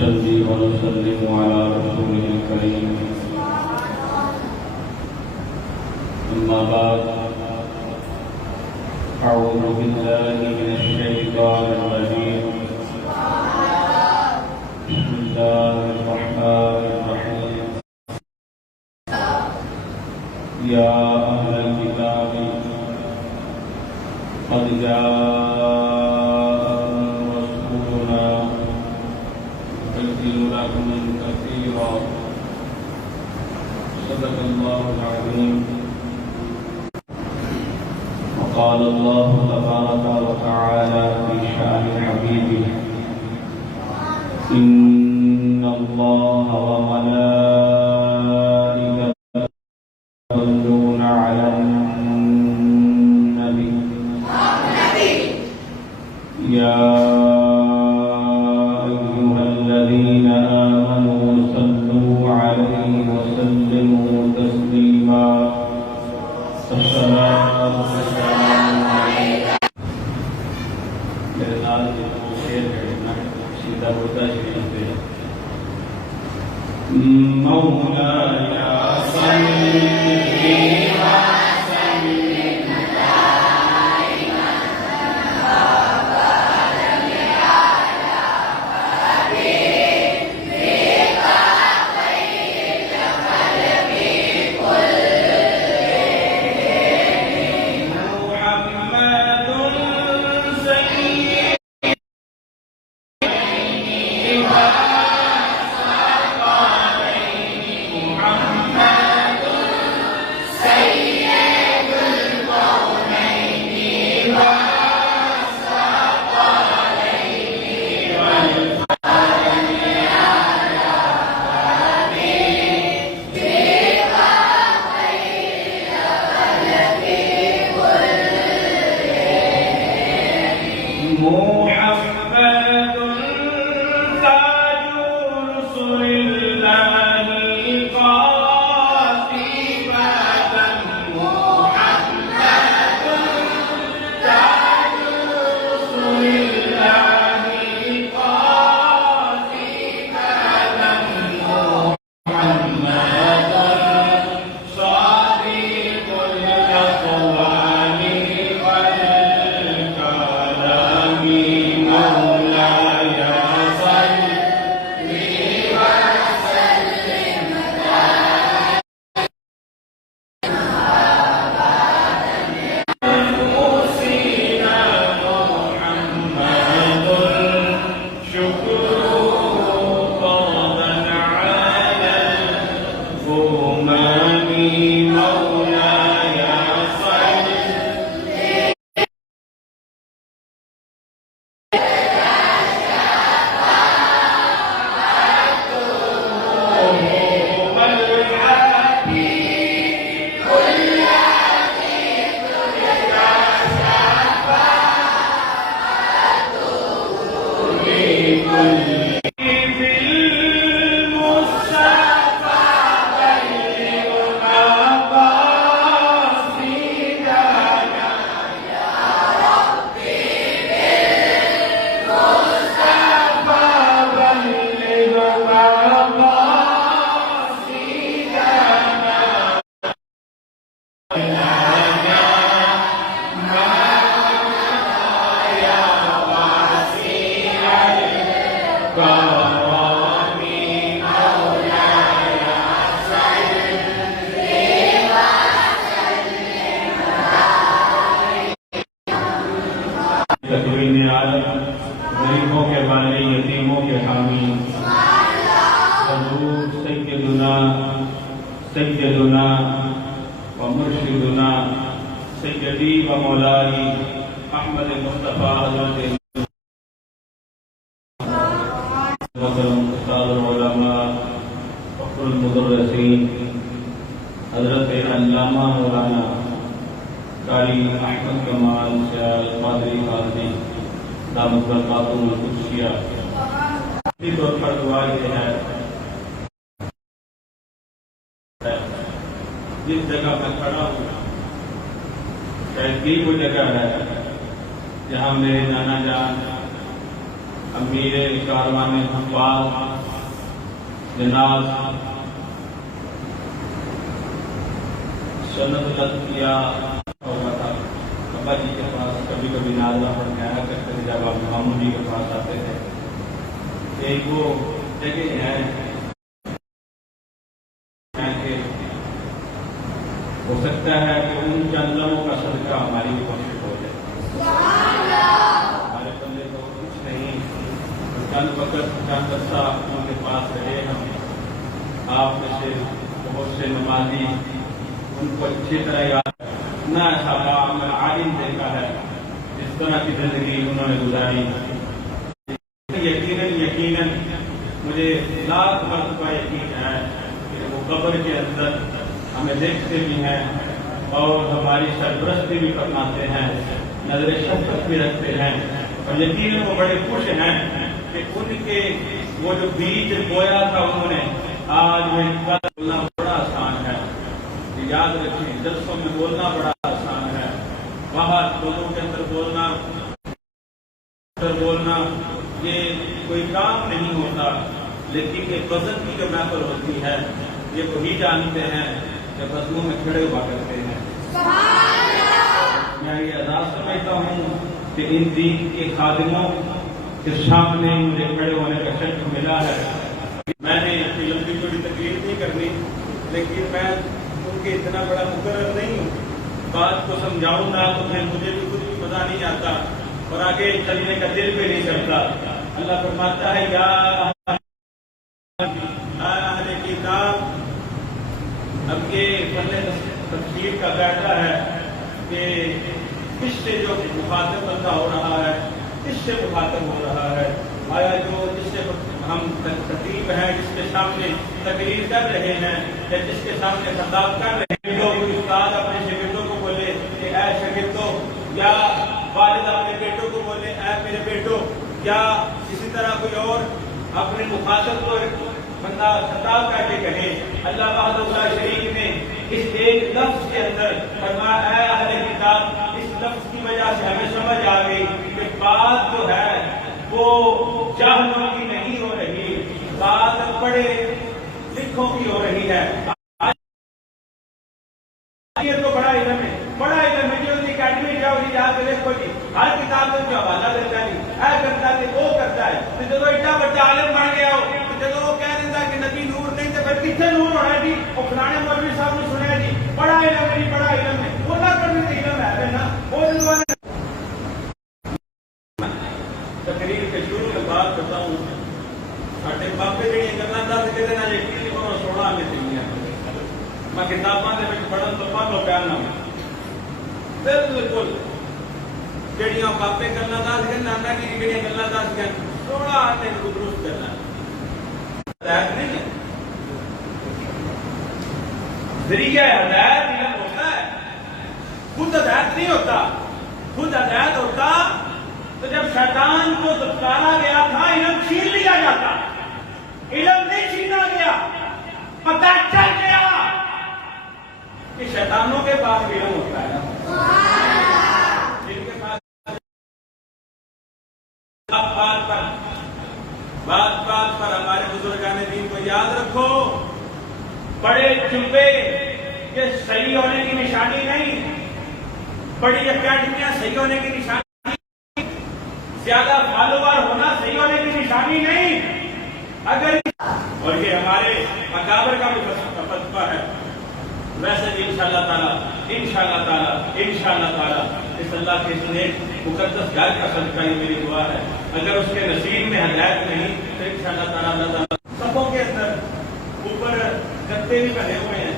ونصلي ونسلم على رسوله الكريم أما بعد أعوذ بالله من الشيطان الرجيم بسم الله الرحمن الرحيم يا أهل الكتاب قد جاءكم رسولنا يبين لكم كثيرا صدق الله العظيم. وقال الله تبارك وتعالى في شأن حبيبه إن الله وملائكته يصلون على النبي يا أيها الذين آمنوا صلوا عليه وسلموا تسليما. الصلاة والسلام عليك. میرے ساتھ شعر پڑھنا سیدھا ہوتا شریف پہ مولاي صل غریبوں کے بانی یتیموں کے حامی حضور سیدنا و مرشدنا سیدی و مولائی احمد مصطفیٰ حضرت استاد العلماء فخر المدرسین حضرت علامہ مولانا قاری احمد کمال سیال قادری قادری دامت برکاتہ القدسیہ اسی طور پر دعا یہ ہے جس جگہ میں کھڑا ہوں شاید یہ وہ جگہ ہے جہاں میرے نانا جان امیر کاروان حفاظ جناب سند کیا ہوگا تھا ابا جی کے پاس کبھی کبھی نازلہ پڑھنے آیا کرتے تھے جب آپ ماموں جی کے پاس آتے تھے. ایک وہ جگہ ہے کہ ہو سکتا ہے کہ ان چند لمحوں کا صدقہ ہماری بھی کوشش ہو جائے. ہمارے بندے تو کچھ نہیں، چند وقت چند عرصہ ان کے پاس رہے ہم. آپ میں سے بہت سے نمازی ان کو اچھی طرح یاد نہ ایسا عالم دیکھا ہے اس طرح کی زندگی انہوں نے گزاری. یقیناً مجھے لاکھ مرتبہ یقین ہے کہ وہ قبر کے اندر ہمیں دیکھتے بھی ہیں اور ہماری سرپرستی بھی فرماتے ہیں، نظر شفقت بھی رکھتے ہیں، اور یقیناً وہ بڑے خوش ہیں کہ ان کے وہ جو بیج بویا تھا انہوں نے آج میں بولنا بڑا آسان ہے. یاد رکھیں جلسوں میں بولنا بڑا آسان ہے، باہر لوگوں کے اندر بولنا یہ کوئی کام نہیں ہوتا، لیکن یہ بزم کی جو محفل ہوتی ہے یہ وہی جانتے ہیں کہ بزموں میں کھڑے ہوا کرتے ہیں. میں یہ اعزاز سمجھتا ہوں کہ ان دین کے خادموں کے سامنے مجھے کھڑے ہونے کا شرف ملا ہے. میں نے اپنی لمبی چوڑی تقریر نہیں کرنی، لیکن میں ان کے اتنا بڑا مقرر نہیں ہوں. بات کو سمجھاؤں گا تو پھر مجھے بھی کچھ بھی پتا نہیں آتا اور آگے چلنے کا دل بھی نہیں کرتا. اللہ فرماتا ہے یا اہل کتاب. اب یہ پہلے تفسیر کا قاعدہ ہے کہ کس سے جو مخاطب بندہ ہو رہا ہے، کس سے مخاطب ہو رہا ہے. آیا جو جس سے ہم تقریب ہیں، جس کے سامنے تقریر کر رہے ہیں یا جس کے سامنے خطاب کر رہے ہیں، لوگ استاد اپنے شاگردوں کو بولے کہ اے شاگردوں، یا والد اپنے بیٹوں کو بولے اے میرے بیٹوں، یا اسی طرح کوئی اور اپنے مخاطب کو بندہ خطاب کر کے کہے. اللہ وحدہ لا شریک نے اس ایک لفظ کے اندر فرمایا اے اہل کتاب. اس لفظ کی وجہ سے ہمیں سمجھ آ گئی کہ بات جو ہے وہ جاہلوں کی نہیں ہو رہی، بات پڑھے لکھوں کی ہو رہی ہے. یہ تو بڑا علم ہے، بڑا علم ہے. جو اکیڈمی جاؤ جی جا کے دیکھو جی ہر کتاب میں جو حوالہ دیتا ہے اے کرتا ہے وہ کرتا ہے. تو جب ایڈا بڑا عالم بن گیا ہو تو جب وہ کہہ دیتا کہ نبی نور نہیں تو پھر کتنے نور ہونا جی. وہ فلانے مولوی صاحب نے سنیا جی بڑا علم ہے، بڑا علم ہے. وہ نہ کرنے کا علم ہے نا. وہ تقریر کے شروع میں بات کرتا ہوں ساڈے بابے جہاں گلاں دس کے نال یقین نہیں کرو سونا میں چاہیے. میں کتاباں دے وچ پڑھن تو پہلو بیان نہ بالکل جہاں بابے گلاں دس کے نانا جی جہاں گلاں دس کے تھوڑا آتے درست کرنا ہدایت نہیں ہے. ذریعہ ہدایت علم ہوتا ہے، خود ہدایت نہیں ہوتا. خود ہدایت ہوتا تو جب شیطان کو دھتکارا گیا تھا علم چھین لیا جاتا. علم نہیں چھینا گیا، پتہ چل گیا کہ شیطانوں کے پاس علم ہوتا ہے. جن کے پاس بات پر ہمارے بزرگان دین کو یاد رکھو، بڑے جمبے یہ صحیح ہونے کی نشانی نہیں، بڑی اکیڈمیاں صحیح ہونے کی نشانی، زیادہ فالوور ہونا صحیح ہونے کی نشانی نہیں. اگر اور یہ ہمارے اکابر کا بھی فلسفہ ہے. ویسے بھی انشاءاللہ تعالی اس اللہ کے اس نیک مقدس گھر کا صدقہ یہ میری دعا ہے. اگر اس کے نصیب میں ہدایت نہیں تو انشاءاللہ تعالی اللہ سبوں کے اندر اوپر گتے بھی بنے ہوئے ہیں.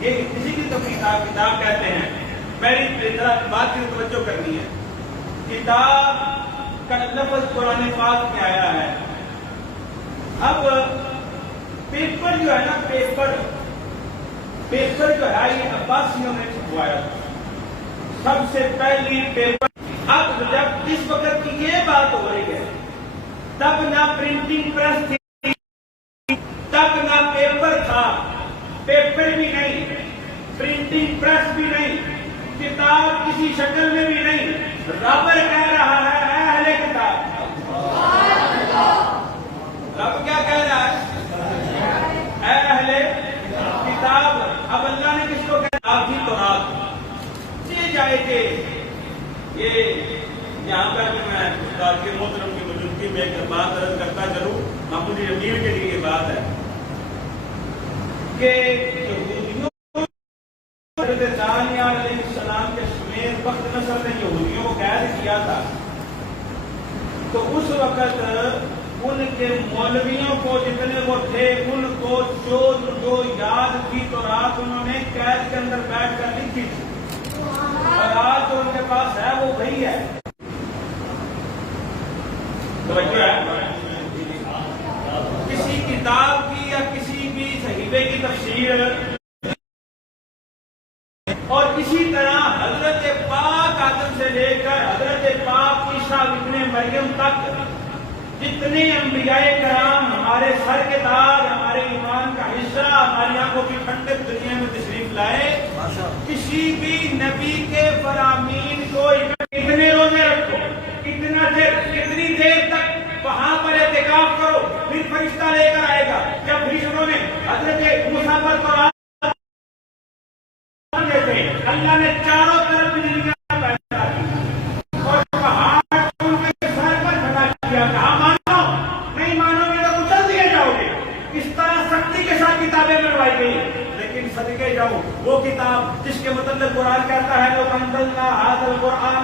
یہ کسی کی تو کتاب کہتے ہیں. میری بات کی توجہ کرنی ہے. کتاب کا لفظ قرآن پاک میں آیا ہے. اب پیپر جو ہے نا، پیپر جو ہے یہ عباسیوں نے چھپوایا تھا سب سے پہلی پیپر. اب جب اس وقت کی یہ بات ہو رہی ہے تب نہ پرنٹنگ پریس تھی، تب نہ پیپر تھا. پیپر بھی نہیں، پرنٹنگ پریس بھی نہیں، کتاب کسی شکل میں بھی نہیں. رابر کہہ رہا ہے اے اہل کتاب کر کے میں استاد کے محترم کی موجودگی میں ایک بات عرض کرتا چلوں. محمود جمیل کے لیے یہ بات ہے کہ حضرت ثانیہ علیہ السلام کے سمیت بخت نصر نے یہودیوں کو قید کیا تھا تو اس وقت ان کے مولویوں کو جتنے وہ تھے ان کو جو یاد تھی تو رات انہوں نے قید کے اندر بیٹھ کر لکھی تھی اور آج جو ان کے پاس ہے وہ وہی ہے. توجہ ہے کسی کتاب کی یا کسی بھی صحیفے کی تفسیر اور اسی طرح حضرت پاک آدم سے لے کر حضرت پاک عیسیٰ ابن مریم تک جتنے انبیاء کرام ہمارے سر کے تاج ہمارے ایمان کا حصہ ہماری آنکھوں کی ٹھنڈک دنیا میں تشریف لائے کسی بھی نبی کے فرامین کو اتنے روزے رکھو اتنا دیر کتنی دیر تک وہاں پر اعتکاف کرو پھر فرشتہ لے کر آئے گا. جب فرشتوں نے حضرت موسیٰ پر قرآن اللہ نے چاروں طرف دنیا پیدا کی اور پہاڑ ان کے سر پر کھڑا کیا. کہا مانو نہیں مانو گے تو چل دیے جاؤ گے. اس طرح سختی کے ساتھ کتابیں بنوائی گئی لیکن صدقے جاؤ وہ کتاب جس کے متعلق قرآن کہتا ہے لو انزلنا ھذا القرآن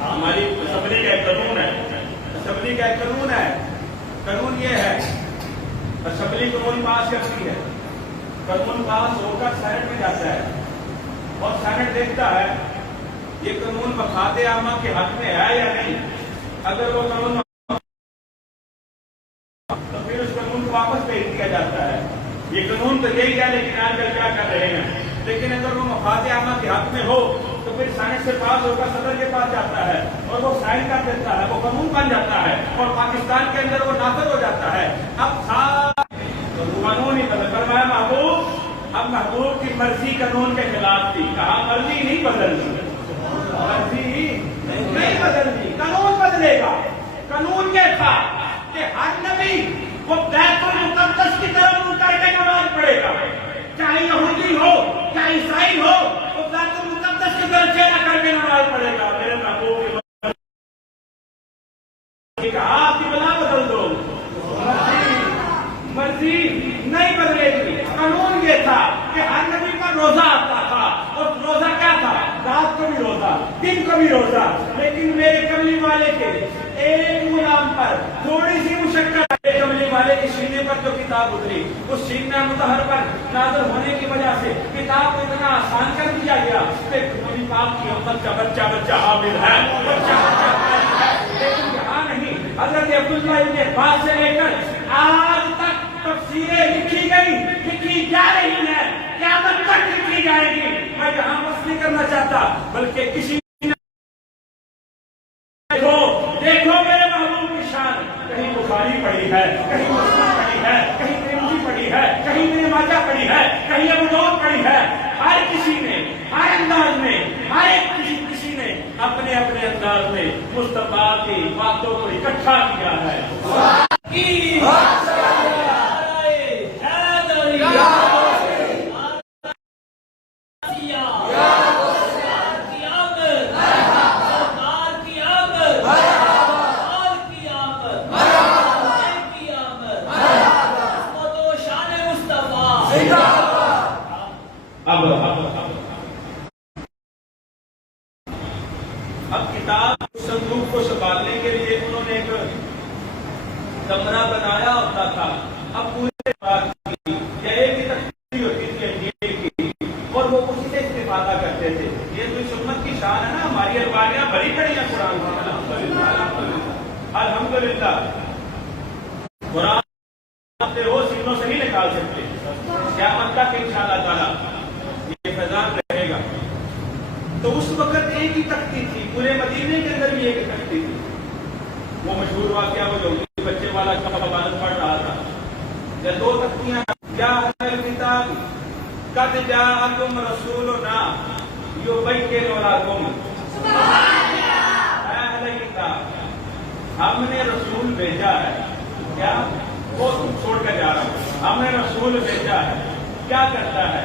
ہماری اسمبلی کا ایک قانون ہے. اسمبلی کا ایک قانون ہے. قانون یہ ہے اسمبلی قانون پاس کرتی ہے. قانون پاس ہو کر سینٹ میں جاتا ہے اور سینٹ دیکھتا ہے یہ قانون مفاد عامہ کے حق میں ہے یا نہیں. اگر وہ قانون تو پھر اس قانون کو واپس بھیج دیا جاتا ہے. یہ قانون تو یہی ہے لیکن آج کل کیا کر رہے ہیں. لیکن اگر وہ مفاد عامہ کے حق میں ہو تو پھر سینٹ سے پاس ہو کر صدر کے پاس جاتا ہے اور وہ سائن کر دیتا ہے وہ قانون بن جاتا ہے اور پاکستان کے اندر وہ نافذ ہو جاتا ہے. اب قانون ہی بدل فرمایا محبوب اب محبوب کی مرضی قانون کے خلاف تھی. کہا مرضی نہیں بدلنی مرضی نہیں بدلنی قانون بدلے گا. قانون یہ تھا کہ ہر نبی وہ بیت المقدس کی طرف منہ کر کے نماز پڑھے گا چاہے یہودی ہو چاہے عیسائی ہو وہ بیت المقدس کی طرف چہرہ کر کے نماز پڑھے گا. میرے محبوب کی کہا آپ کی بلا بدل دو مرضی نہیں بدلے گی. قانون یہ تھا کہ ہر نبی پر روزہ آتا تھا اور روزہ کیا تھا رات کو بھی روزہ دن کو بھی روزہ. لیکن میرے کملی والے کے ایک غلام پر تھوڑی سی مشقت کملی والے کے سینے پر جو کتاب اتری اس سینہ مطہر پر نازل ہونے کی وجہ سے کتاب کو اتنا آسان کر دیا گیا کہ نبی پاک کی امت کا بچہ بچہ حامل ہے بچہ بچہ. لیکن یہاں نہیں. حضرت عبداللہ ابن عباس سے لے کر آج تک تفسیریں لکھی گئی لکھی جا رہی ہے قیامت تک لکھی جائے گی. میں یہاں بس نہیں کرنا چاہتا بلکہ کسی دیکھو میرے محبوب کی شان کہیں بخاری پڑھی ہے کہیں مسلم پڑھی ہے کہیں ترمذی پڑھی ہے کہیں ابن ماجہ پڑھی ہے کہیں ابو داؤد پڑھی ہے. ہر کسی نے ہر انداز میں ہر ایک کسی نے اپنے اپنے انداز میں مصطفیٰ کی باتوں کو اکٹھا کیا ہے. اب کتاب صندوق کو سنبھالنے کے لیے انہوں نے ایک کمرہ بنایا ہوتا تھا. اب پورے ایک ہی تختی ہوتی تھی انجیل کی اور وہ اسی سے استفادہ کرتے تھے. یہ تو سنت کی شان ہے نا. ہماری الماریاں بھری پڑی ہیں قرآن الحمدللہ. قرآن وہ سینوں سے نہیں نکال سکتے. قیامت تک انشاءاللہ تعالیٰ یہ فیضان رہے گا. تو اس وقت ایک ہی تختی تھی پورے مدینے کے اندر بھی ایک ہی تختی تھی. وہ مشہور واقعہ وہ جو بچے والا عبادت پڑھ رہا تھا یا دو تختیاں کیا کتاب قد جاءکم رسولنا یبین لکم اہل کتاب ہم نے رسول بھیجا ہے. کیا وہ تم چھوڑ کر جا رہا ہوں. ہم نے رسول بھیجا ہے کیا کرتا ہے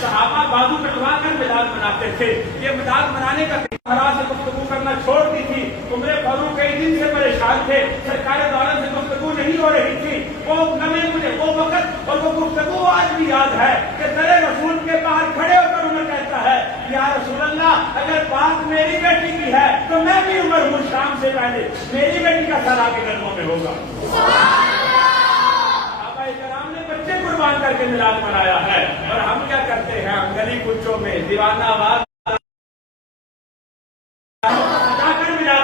صحابہ بازو کٹوا کر میلاد مناتے تھے. یہ میلاد منانے کا طرح سے گفتگو کرنا چھوڑ دی تھی. عمر فاروق کئی دن سے پریشان تھے, سرکار دو عالم سے گفتگو نہیں ہو رہی تھی. وہ نمے مجھے وہ وقت اور وہ گفتگو آج بھی یاد ہے کہ در رسول کے باہر کھڑے ہو کر عمر کہتا ہے یا رسول اللہ اگر بات میری بیٹی کی ہے تو میں بھی عمر ہوں, شام سے پہلے میری بیٹی کا سر آپ کے قدموں میں ہوگا. صحابہ کرام نے بچے قربان کر کے میلاد منایا ہے, اور ہم کیا کرتے ہیں, ہم گلی کوچوں میں دیوانہ آواز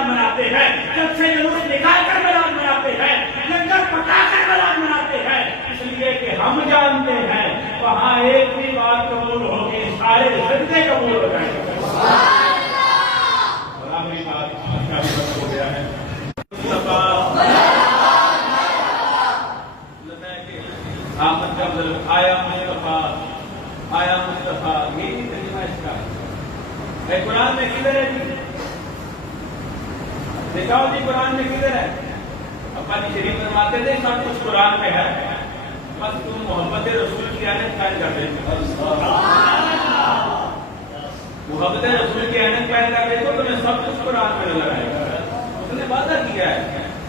مناتے ہیں, جب سے جلوس نکال کر میلاد مناتے ہیں, لنگر پکا کر میلاد مناتے ہیں, اس لیے کہ ہم جانتے ہیں وہاں ایک بھی بات قبول ہوگی, سارے زندے قبول ہو جائیں گے. اور آخری بات کا بھی ہو گیا ہے, آمد کا مطلب آیا مصطفیٰ, آیا مصطفیٰ, یہی ترجمہ اس کا ہے. قرآن میں کدھر ہے جی؟ دکھاؤ جی قرآن میں کدھر ہے؟ ابا جی شریف فرماتے تھے سب کچھ قرآن میں ہے, بس تم محبت رسول کی اہمیت قائم کر دیں, محبت رسول کی اہمیت قائم کر دیں تو تمہیں سب کچھ قرآن میں نظر آئے گا. اس نے وعدہ کیا ہے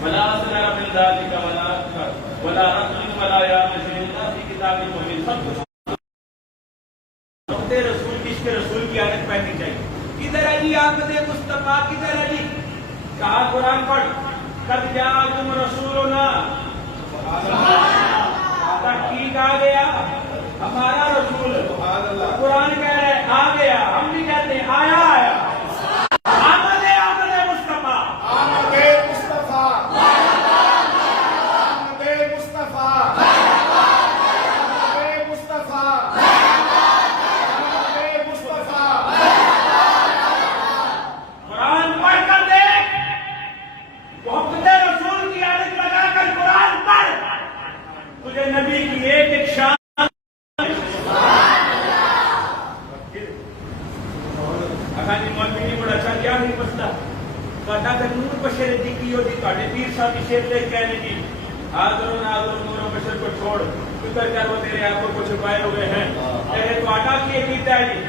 ولا اسرار من ذلك ولا اکبر ولا رسول ولا یا مسلم فی کتاب مبین, سب کچھ محبت رسول کی, عشق رسول کی اہمیت پہننی چاہیے. کدھر ہے جی آمد مصطفیٰ, کدھر ہے جی؟ کہا قرآن پڑھ, قد جاءکم رسولنا, تحقیق آ گیا ہمارا رسول. قرآن کہہ رہے آ گیا, ہم بھی کہتے ہیں آیا آیا. آمد مصطفیٰ, آمد مصطفیٰ, آمد مصطفیٰ, آمد مصطفیٰ, آمد مصطفیٰ. قرآن پڑھ کر دیکھ, محبت رسول کی عادت لگا کر قرآن پڑھ, تجھے نبی کی ایک ایک شان. اکھانی مولوی نہیں بڑا اچھا کیا نہیں پستا کہتا کہ نور بشر دیکھی ہو جی کاٹے پیر صاحب کی شیر لے کہنے جی حاضر نور بشر کو چھوڑ فکر کر وہ تیرے آنکھوں کو چھپائے ہوئے ہیں. تیرے تو آٹا کی عقیدہ ہے جی,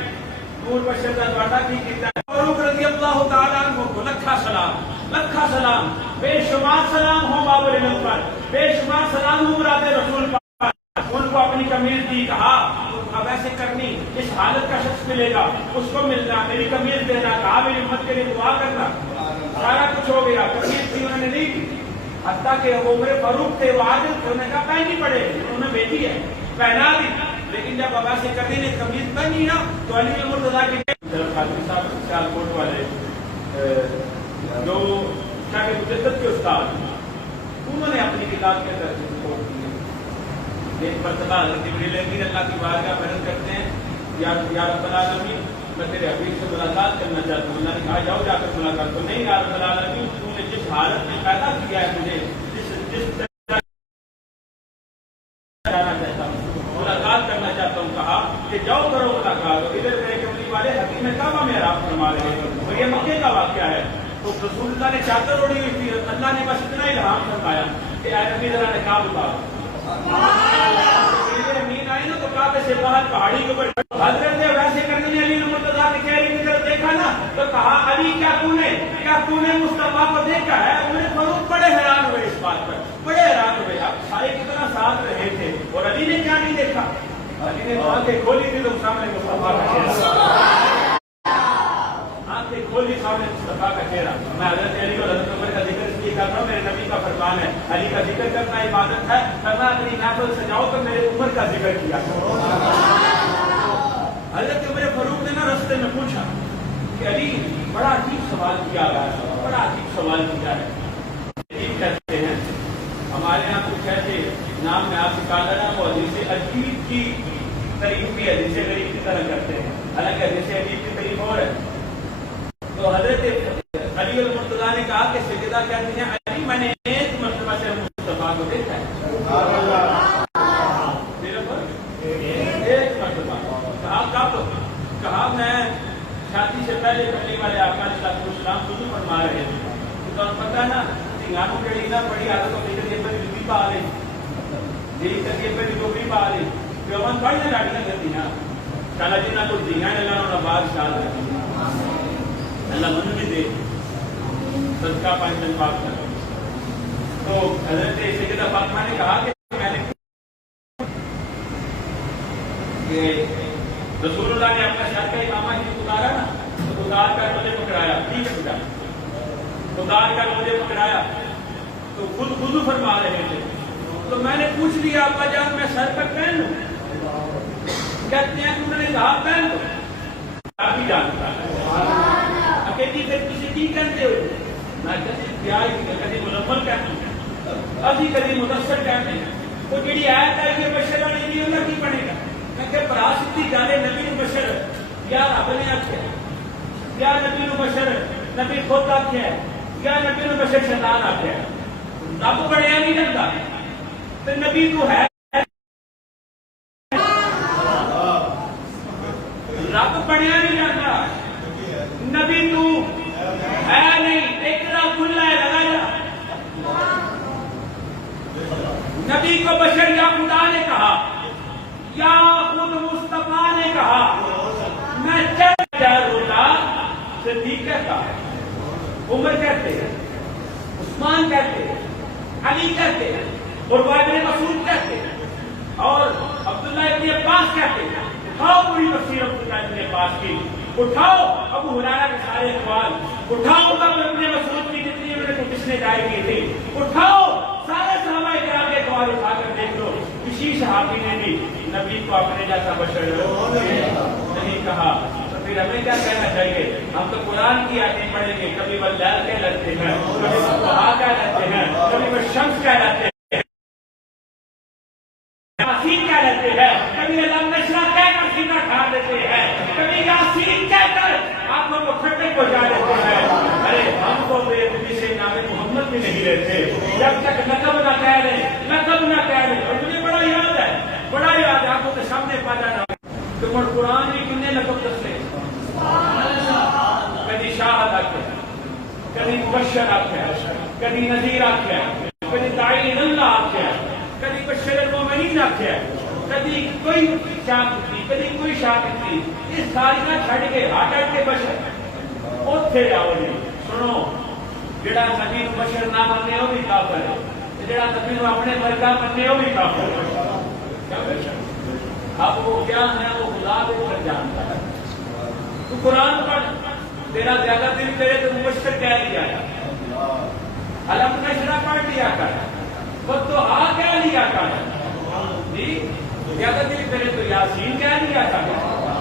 نور بشر کا تو آٹا کی عقیدہ ہے. فاروق رضی اللہ تعالیٰ عنہ کو لکھا سلام, لکھا سلام, بے شمار سلام ہو بابر علم پر, بے شمار سلام ہو مراد رسول پر. ان کو اپنی قمیض دی, کہا اب ایسے کرنی, اس حالت کا شخص ملے گا اس کو ملنا, میری قمیض دینا, کہا میری امت کے لیے دعا کرنا. سارا کچھ ہو گیا, قمیض تھی انہوں نے نہیں کی, حتیٰ کہ وہ عمر فاروق تھے, وہ عادل تھے, انہوں نے کہا پہنی پڑے, انہوں نے بھیجی ہے پہنا دی. لیکن جب ابا سے کرنی نے قمیض پہنی نا تو علی المرتضیٰ کے خاطر صاحب سیالکوٹ والے جو شاہ مجدد کے استاد, انہوں نے اپنی کتاب کے اندر رپورٹ کی. ایک مرتبہ حضرت جبریل امین اللہ کی بارگاہ میں عرض کرتے ہیں یا رب العالمین میں تیرے حبیب سے ملاقات کرنا چاہتا ہوں. اللہ نے کہا جاؤ جا کر ملاقات کرو. نہیں یا رب العالمین, تم نے جس حالت میں پیدا کیا ہے مجھے, جس جانا چاہتا ہوں, ملاقات کرنا چاہتا ہوں. کہا کہ جاؤ کرو ملاقات. ادھر میرے کملی والے حکیم کعبہ میں آرام فرما رہے ہیں, اور یہ مکے کا واقعہ ہے. تو رسول اللہ نے چادر اوڑھی ہوئی تھی, اللہ نے بس اتنا الہام فرمایا کہ اے نبی ذرا نقاب اتارو. امین آئے نا تو کعبے سے باہر پہاڑی کے اوپر حضرت نے ویسے کرنے علی المرتضیٰ کے چہرے کی طرف دیکھا نا تو کہا علی کیا تو نے مصطفیٰ کو دیکھا ہے. عمر فاروق بڑے حیران ہوئے اس بات پر, بڑے حیران ہوئے. اب سارے کی طرح ساتھ رہے تھے, اور علی نے کیا نہیں دیکھا, علی نے آنکھیں کھولی تھی تو سامنے مصطفیٰ کا چہرہ, آنکھیں کھولی سامنے مصطفیٰ کا چہرہ. میں حضرت علی اور حضرت عمر کا ذکر اس لیے کر رہا ہوں, میرے نبی کا فرمان ہے, علی کا ذکر کرنا عبادت ہے, کرنا اپنی نافل سجاؤ تو میرے عمر کا ذکر کیا. حضرت عمر فاروق نے نا رستے میں پوچھا کہ علی بڑا عجیب سوال کیا ہے, بڑا عجیب سوال کیا ہے. عجیب کہتے ہیں ہمارے یہاں کچھ ایسے نام میں آپ نکالا نا وہ حدیث عجیب کی تعریف بھی حدیث غریب کی طرح کرتے ہیں, حالانکہ حدیث عجیب کی تعریف اور ہے. تو حضرت علی المرتضیٰ نے کہا کہ سیدہ کہتی ہیں علی میں نے ایک مرتبہ سے مصطفیٰ کو دیکھا ہے, ایک مرتبہ. کہا کب؟ کہا میں شادی سے پہلے کرنے والے آقا علیہ السلام وضو فرما رہے تھے. تو پتہ نا سنگانوں کڑی نہ پڑی عادت کو دیکھ کے بھی پا رہی, یہی کریے پہ ڈوبری پا رہی, جو من پڑھنے لاڑیاں کرتی ہیں کالا جنہ کو دینا اللہ نے بادشاہ اللہ من بھی دے صدقہ پانچ دن پاک کر. تو حضرت سیدہ فاطمہ نے کہا کہ میں نے کہ رسول اللہ نے اپنا شرط کا امامہ جی اتارا نا تو اتار کر مجھے پکڑایا. ٹھیک ہے بیٹا, اتار کر مجھے پکڑایا تو خود وضو فرما رہے تھے. تو میں نے پوچھ لیا ابا جان میں سر پر پہن لوں؟ کہتے ہیں انہوں نے کہا پہن لو. کافی جانتا کہتی پھر کسی کی کہتے ہو؟ میں کہتی پیاز کبھی ململ کہتے ہیں, ابھی کبھی مدثر کہتے ہیں. تو جڑی آیت ہے کہ بشر والی نہیں ہوگا کی بنے گا؟ میں کہ برا سکتی جانے نبی نو بشر یا رب نے آخیا یا نبی نو بشر نبی خود آخیا یا نبی نو بشر شیطان آخیا؟ رب بڑھیا نہیں جاتا تو نبی تو ہے, رب بڑھیا نہیں جاتا نبی تو ہے نہیں. اقرا کھلا ہے لگا جا. نبی کو بشر یا خدا نے کہا یا خود مصطفیٰ نے کہا. میں چل جا روتا صدیق کہتا ہے, عمر کہتے ہیں, عثمان کہتے ہیں, علی کہتے ہیں, اور ابن مسعود کہتے ہیں, اور عبداللہ ابن عباس کہتے ہیں. اٹھاؤ پوری تفسیر عبداللہ ابن عباس کی, اٹھاؤ ابو ہریرہ کے سارے اقوال, اٹھاؤ ابن مسعود کی جتنی انہوں نے کس نے جائے کی تھی, اٹھاؤ سارے صحابہ کرام کے اقوال اٹھا کر دیکھ لو. کسی صحابی نے بھی نبی کو اپنے جیسا بشر نہیں کہا. تو پھر ہمیں کیا کہنا چاہیے؟ ہم تو قرآن کی آیتیں پڑھیں گے, کبھی واللیل کہہ لیتے ہیں, کبھی والضحیٰ کہہ لیتے ہیں, کبھی والشمس کہہ لیتے ہیں, یاسین کہہ لیتے ہیں, کبھی علم نشرح کہہ کر سینہ کھا لیتے ہیں, کبھی یاسین کہہ کر آنکھوں کو کھٹے پہنچا دیتے ہیں. ارے ہم کو بے ادبی سے نام محمد بھی نہیں لیتے جب تک لقب نہ کہہ لیں, لقب نہ کہہ لیں. اور مجھے بڑا یاد ہے, بڑا یاد ہے, آنکھوں کے سامنے پا جانا تو قرآن نے کتنے لقب دسے. کبھی شاہد آخیا, کبھی مبشر آخیا, کبھی نذیر آخیا, کبھی داعی اللہ آخیا, کبھی بشر المؤمنین آخیا, کبھی کوئی شاخ تھی, کبھی کوئی شاخ تھی. یہ ساری چھڑ کے ہٹ ہٹ کے بشر اتنے جاؤ جی. سنو, جڑا نبی بشر نہ مننے وہ بھی کافر ہے, جڑا نبی کو اپنے مرگا مننے وہ بھی کافر ہے. اب وہ کیا ہے, وہ خدا کے اوپر جانتا ہے. تو قرآن پڑھ, تیرا زیادہ دل کرے تو مبشر کہہ لیا کر, علم نشرح پڑھ لیا کر, والضحیٰ کہہ لیا کر. جی زیادہ دل کرے تو یاسین کہہ لیا کر,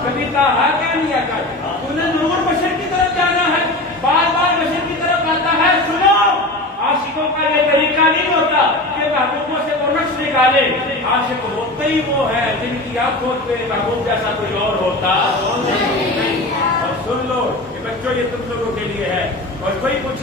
کبھی طٰہٰ کہہ لیا کر. انہیں نور بشر کی طرف جانا ہے, بار بار بشر کی طرف آتا ہے. سنو, عاشقوں کا یہ طریقہ نہیں ہوتا کہ محبوبوں سے وہ نقش نکالے. عاشق ہوتے ہی وہ ہے جن کی آنکھوں پہ محبوب جیسا کوئی اور ہوتا نہیں. اور سن لو یہ بچوں, یہ تم لوگوں کے لیے ہے, اور کوئی کچھ